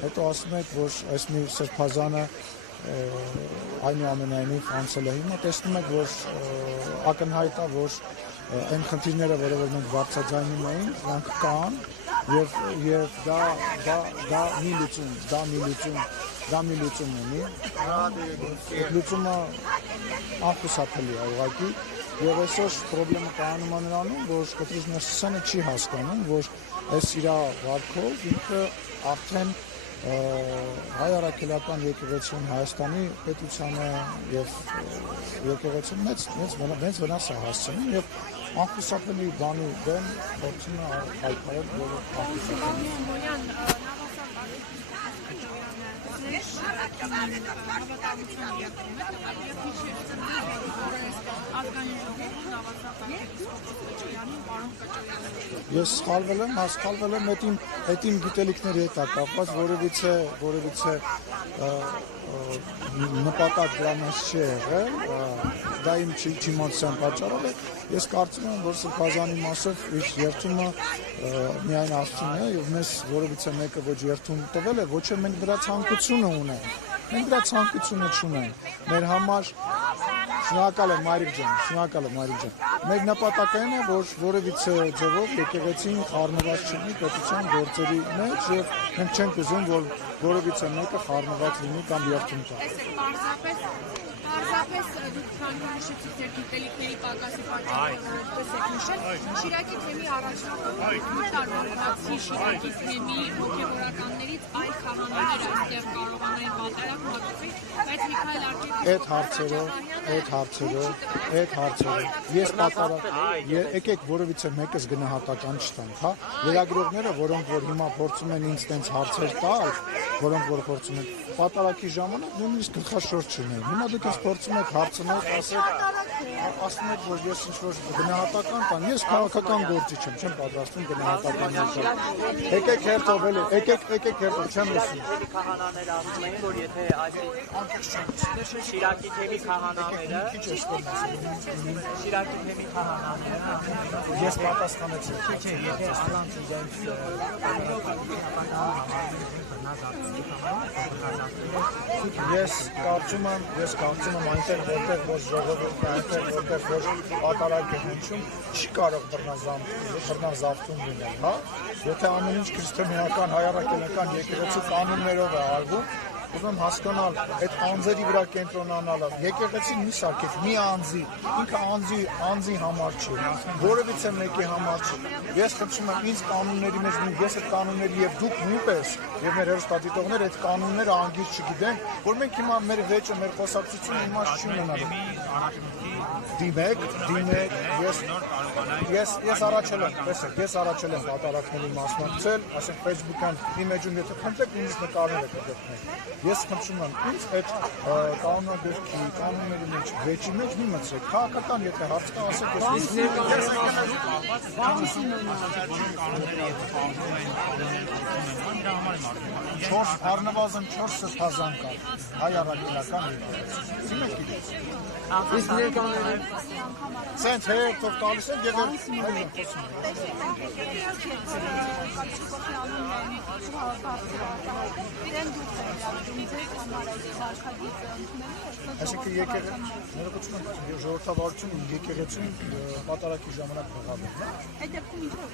Հետո ասում եք, որ այս մի սրբազանը այնուամենայնիվ անցել է հիմա տեսնում եք, որ ակնհայտ է, որ այն խնդիրները, որով մենք բարձրաձայնում էինք, դրանք կան եւ դա մի լուծում ունի։ Լուծումը անխուսափելի է ուղղակի եւ այսօր խնդրեմը կայանում է նրանում, որ Կոտրուս Ներսիսյանը չի հասկանում, որ այս իր վարկով ինքը արդեն հայ առաքելական եկեղեցին Հայաստանի պետությանը եւ եկեղեցին մեծ վնաս է հասցնում եւ անխուսափելի բանի դեմ փորձում է հայտարարել, որ Ես սխալվել եմ այդ իմ գիտելիքների հետ կապված, որևիցե նպատակ դրա մեջ չի եղել, դա իմ չիմացիան պատճառով է, ես կարծում եմ, որ սրբազանի մասով իր երթումը միայն Աստծուն է եւ մեզ որևիցե մեկը ոչ երթում տվել է, ոչ էլ մենք դրա ցանկությունը ունենք, մենք դրա ցանկությունը չունենք, մեր համար շնորհակալ եմ Մարիկ ջան, մեր նպատակն է, որ որևիցե ձևով եկեղեցին խառնված չլինի պետության գործերի մեջ եւ մենք չենք ուզում, որ որևիցե մեկը խառնված լինի կամ երթում տա։ Պարզապես դուք քանի նշեցիք ձեր գիտելիքների պակասի պատճառով որպես եք նշել, Շիրակի թեմի առաջնորդը տարբերակացի Շիրակի թեմի հոգևորականներից այլ քահանաներ այստեղ կարողանային վատարակ մատուցել, բայց Միքայել այդ հարցերով ես պատառակ եկեք որևիցե մեկս գնահատական չտանք, հա, լրագրողները, որոնք որ հիմա փորձում են ինձ տենց հարցեր տալ, որոնք որ փորձում են պատառակի ժամանակ նույնիսկ գլխաշորջ չունեն։ Հիմա դուք ես փորձում եք հարցնել, ասում եք, որ ես ինչ-որ գնահատական տան, ես քաղաքական գործիչ եմ, չեմ պատրաստվում գնահատական ներկայացնել։ Եկեք հերթով, չեմ լսում։ Քահանաները ասում էին, որ եթե այս Շիրակի թեմի քահանաները ես պատասխանեցի։ Չէ, եթե առանց իրենց Ես կարծում եմ այնտեղ որտեղ որ պատարակ է հնչում, չի կարող բռնազավթում լինել, հա? Եթե ամեն ինչ քրիստոնեական հայ առաքելական եկեղեցու կանոններով է արվում, ուզում հասկանալ այդ անձերի վրա կենտրոնանալը, եկեղեցին մի սարքեք, մի անձի, ինքը անձի համար չի, որևիցե մեկի համար չի։ Ես խնդրում եմ ինձ կանոնների մեջ ես այդ կանոնների եւ դուք նույնպես եւ մեր հեռուստադիտողները այդ կանոնները անգիր չգիտեն, որ մենք հիմա մեր վեճը, մեր խոսակցությունը իմաստ չի ունենալու։ Դիմեք, ես առաջել եմ պատարակների մասնակցել, ասենք Facebook-ան իմեջում եթե խնդրեք ինձ նկարներ եք դեպքներ։ Ես խնդրում եմ ինձ այդ կանոնագրքի, կանոնների մեջ, վեճի մեջ մի մտցրեք, քաղաքական եթե հարց կա, ասեք ես առնվազն 4 սրբազան կա, հայ առաքելական եկեղեցի։ Սենց հերթով տալիս են եւ Այսինքն եկեղեցին ժողովրդավարություն եկեղեցին պատարակի ժամանակ բղավում է։ Այդ դեպքում ինչ որ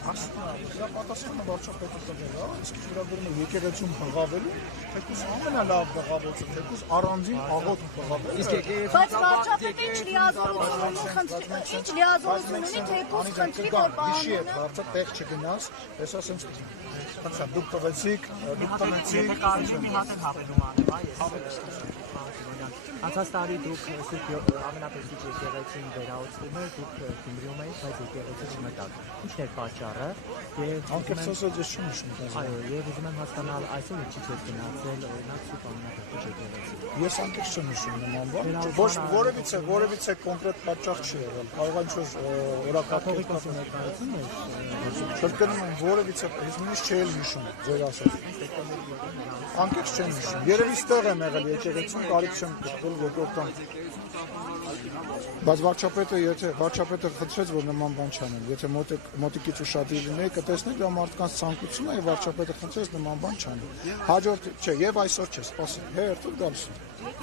Դա պատասխանը վարչապետը տվել է, իսկ իրավունքը եկեղեցում բղավելու, թեկուզ ամենալավ բղավոցը, թեկուզ առանձին աղոտ բղավել։ Բայց վարչապետը ինչ լիազորություն ունի, թեկուզ խնդրի, որ բանալի է հարցը տեղ չգնաս, ես ասենց դուք տվեցիք, մի հատ էլ հավելում անեմ, Անցած տարի դուք ամենապեսիչ եկեղեցին վերահոսում եք, դուք Գյումրիում եք, բայց եկեղեցի չմտաք։ Ինչն էր պատճառը? Անկեղծ ասած ես չեմ հիշում դա։ Այո, եւ ուզում եմ հասկանալ այսօր ինչի՞ եք գնացել, օրինակ սուտ ամենապեսիչ եկեղեցի։ Ես անկեղծ չեմ հիշում նման բան։ Ոչ որևիցե կոնկրետ պատճառ չի եղել։ Կարող է ինչ-որ օրակարգ ներկայացում է։ Շրջանում են որևիցե նույնիսկ չէի հիշում ձեր ասած։ Անկեղծ չեմ հիշում։ Երևի ստեղ եմ եղել եկեղեցում, կարիք չեմ գտել երկրորդան։ Բայց վարչապետը խնդրեց, որ նման բան չանեն։ Եթե մոտիկից ուշադիր լինեի, կտեսնեք դա մարդկանց ցանկությունն է, եւ վարչապետը խնդրեց նման բան չանեն։ Հաջորդ չէ, եւ այսօր չէ, սպասի։ Հերթը գալիս։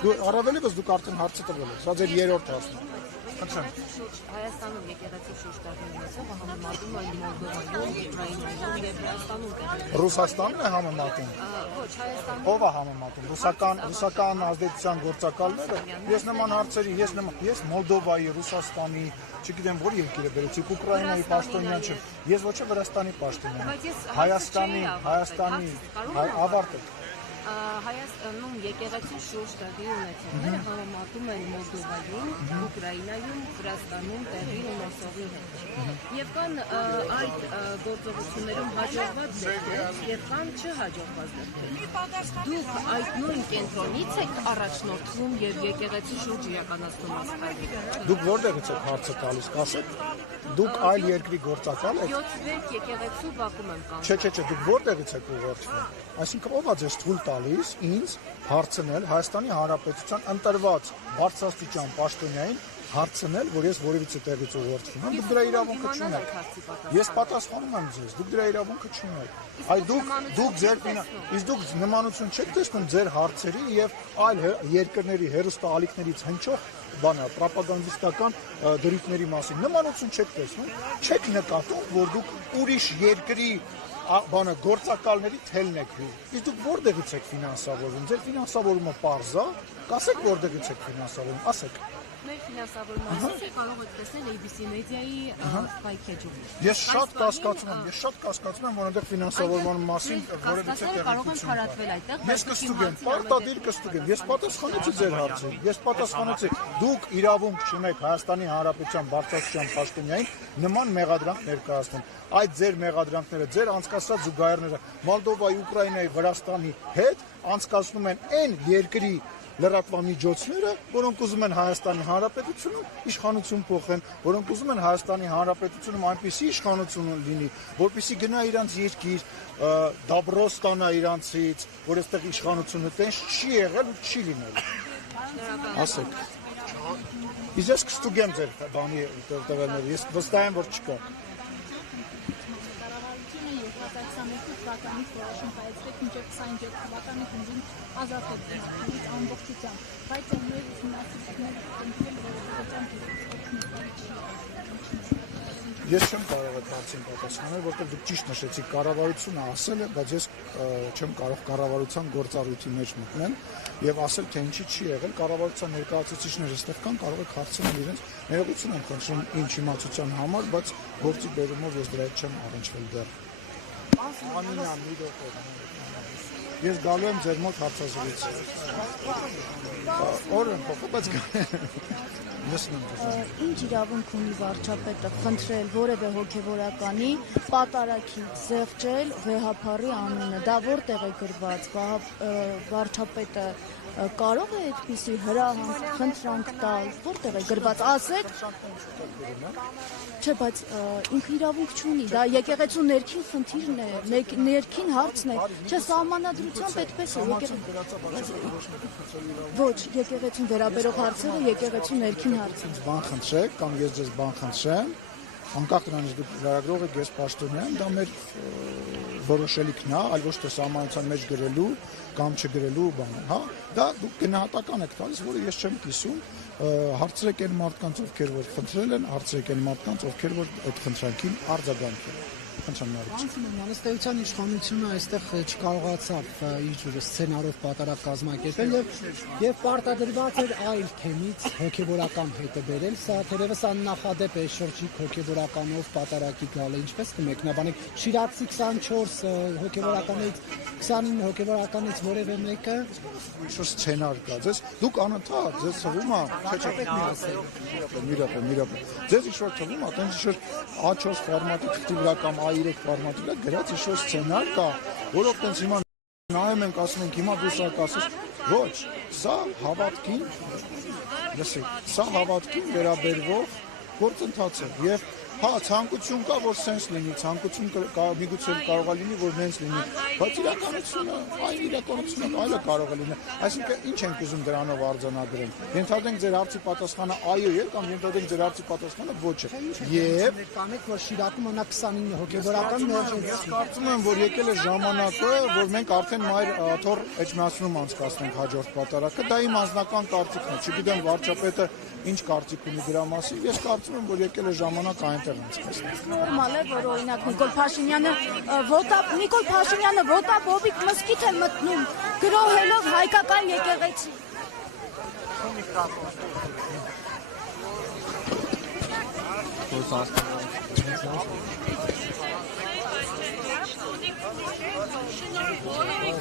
Դու առավելևս դուք արդեն հարցը տվել եք։ Սա ձեր երրորդ հարցն է։ Հայաստանում եկեղեցի շուրջ տարիներով համեմատում են Մոլդովայում, Ուկրաինայում եւ Վրաստանում տեղի։ Ռուսաստանն է համեմատում։ Ոչ, Հայաստանում։ Ո՞վ է համեմատում։ Ռուսական ազդեցության գործակալները։ Ես նման հարցերի, ես Մոլդովայի, Ռուսաստանի, չգիտեմ որ երկիրը բերեցի, Ուկրաինայի պաշտոնյան չեմ։ Ես ոչ Վրաստանի պաշտոնյան։ Հայաստանի ավարտեք։ Հայաստանում եկեղեցի շուրջ տեղի ունեցողները համեմատում են Մոլդովայում, Ուկրաինայում, Վրաստանում տեղի ունեցողի հետ։ Եվ կան այդ գործողություններում հաջողված դեպքեր, եւ կան չհաջողված դեպքեր։ Դուք այդ նույն կենտրոնից եք առաջնորդվում եւ եկեղեցի շուրջ իրականացնում ասպայլը։ Դուք որտեղից եք հարցը տալիս, կասեք։ Դուք այլ երկրի գործակալ եք։ 7 եկեղեցու Բաքվում եմ կանգնել։ Չէ, դուք որտեղից եք ուղղորդվում։ Այսինքն ով է ձեզ թույլ տալիս ինձ հարցնել Հայաստանի Հանրապետության ընտրված բարձրաստիճան պաշտոնյային հարցնել, որ ես որևիցե տեղից ուղղորդվում եմ, դուք դրա իրավունքը չունեք։ Ես պատասխանում եմ ձեզ, դուք դրա իրավունքը չունեք։ Այ դուք նմանություն չեք տեսնում ձեր հարցերի եւ այլ երկրների հերոստալիքներից հնչող պրոպագանդիստական դրույթների մասին։ Նմանություն չեք տեսնում, չեք նկատում, որ դուք ուրիշ երկրի գործակալների թելն եք հյուր։ Իսկ դուք որտեղից եք ֆինանսավորվում։ Ձեր ֆինանսավորումը պարզ է, կասեք որտեղից եք ֆինանսավորվում, ասեք։ Մեր ֆինանսավորումը ասել կարող եք տեսնել ABC մեդիայի սպայքեջում։ Ես շատ կասկածում եմ, որ այնտեղ ֆինանսավորման մասին որևիցե կարող եմ քարացվել այդտեղ։ Ես կստուգեմ, պարտադիր կստուգեմ։ Ես պատասխանեցի ձեր հարցին։ Ես պատասխանեցի։ Դուք իրավունք չունեք Հայաստանի Հանրապետության բարձրաստիճան պաշտոնյային նման մեղադրանք ներկայացնել։ Այդ ձեր մեղադրանքները, ձեր անցկացրած զուգահեռները Մոլդովայի, Ուկրաինայի, Վրաստանի հետ անցկացնում են այն երկրի լրատվամիջոցները, որոնք ուզում են Հայաստանի Հանրապետությունում իշխանություն փոխեն, որոնք ուզում են Հայաստանի Հանրապետությունում այնպիսի իշխանություն լինի, որպեսզի գնա իրանց երկիր, դաբրո ստանա իրանցից, որ այստեղ իշխանությունը տենց չի եղել ու չի լինել։ Ասեք։ Իսկ ես կստուգեմ ձեր բանի տվյալները, ես վստահ եմ, որ չկա։ թվականից որոշում կայացրեք մինչև 27 թվականի հունվին ազատել դիզվից ամբողջությամբ, բայց մեր ուսումնասիրությունները կընտրել որոշության Ես չեմ կարող այդ հարցին պատասխանել, որտեղ դուք ճիշտ նշեցիք, կառավարությունը ասել է, բայց ես չեմ կարող կառավարության գործառույթի մեջ մտնել եւ ասել, թե ինչի չի եղել, կառավարության ներկայացուցիչները այստեղ կան, կարող եք հարցնել իրենց, ներողություն եմ խնդրում ինչ իմացության համար, բայց գործի բերումով ես դրա հետ չեմ առնչվել դեռ։ Ես գալու եմ ձեր մոտ հարցազրույց։ Օրեն փոխում, բայց Ինչ իրավունք ունի վարչապետը խնդրել որևէ հոգևորականի պատարագիծ զեղչել վեհափառի անունը, դա որտեղ է գրված, վարչապետը կարող է այդպիսի հրահանգ, խնդրանք տալ, որտեղ է գրված, ասեք, չէ, բայց ինքը իրավունք չունի, դա եկեղեցու ներքին խնդիրն է, ներքին հարցն է, չէ, սահմանադրությամբ այդպես է, ոչ, եկեղեցուն վերաբերող հարցերը եկեղեցու ներքին հարցն է։ Բան խնդրեք, կամ ես ձեզ բան խնդրեմ, անկախ նրանից դուք լրագրող եք, ես պաշտոնյա եմ, դա մեր որոշելիքն է, այլ ոչ թե սահմանության մեջ գրելու կամ չգրելու բան, հա, դա դուք գնահատական եք տալիս, որը ես չեմ կիսում, հարցրեք այն մարդկանց, ովքեր որ խնդրել են, հարցրեք այն մարդկանց, ովքեր որ այդ խնդրանքին արձագանքել են։ Խնդրեմ նորից։ Մանստեյության իշխանությունը այստեղ չկարողացավ իր սցենարով պատարակ կազմակերպել եւ պարտադրված էր այլ թեմից հոգեվորական հետը բերել։ Սա թերևս աննախադեպ է շրջիկ հոգեվորականով պատարակի գալը։ Ինչպես կմեկնաբանեք Շիրակցի 24 հոգեվորականից 29 հոգեվորականից որևէ մեկը Ինչ-որ սցենար կա, ձեզ դուք անընդհատ ձեզ թվում է, մի րոպե։ Ձեզ ինչ-որ թվում է, տենց ինչ-որ A4 ֆորմատի թղթի վրա կամ A3 ֆորմատի վրա գրած ինչ-որ սցենար կա, որով տենց հիմա նայում ենք, ասում ենք, հիմա դու սա կասես, ոչ, սա հավատքին վերաբերվող գործընթաց է եւ հա ցանկություն կա որ սենս լինի, ցանկություն միգուցե կարող է լինի որ նենց լինի, բայց իրականությունը այլը կարող է լինել։ Այսինքն ինչ ենք ուզում դրանով արձանագրել։ Ենթադրենք ձեր հարցի պատասխանը այո է կամ ենթադրենք ձեր հարցի պատասխանը ոչ է։ Եվ կանեք որ Շիրակում մնա 29 հոգեվորական Ես կարծում եմ որ եկել է ժամանակը որ մենք արդեն մայր թոր էջմիածնում անցկացնենք հաջորդ պատարակը։ Դա իմ անձնական կարծիքն է։ Չգիտեմ վարչապետը ինչ կարծիք ունի դրա մասին։ Ես կարծում եմ որ եկել է ժամանակ այնտեղ անցկացնել։ Նորմալ է, որ օրինակ Նիկոլ Փաշինյանը ոտաբոբիկ մզկիթ է մտնում գրոհելով հայկական եկեղեցի։ Բոլորի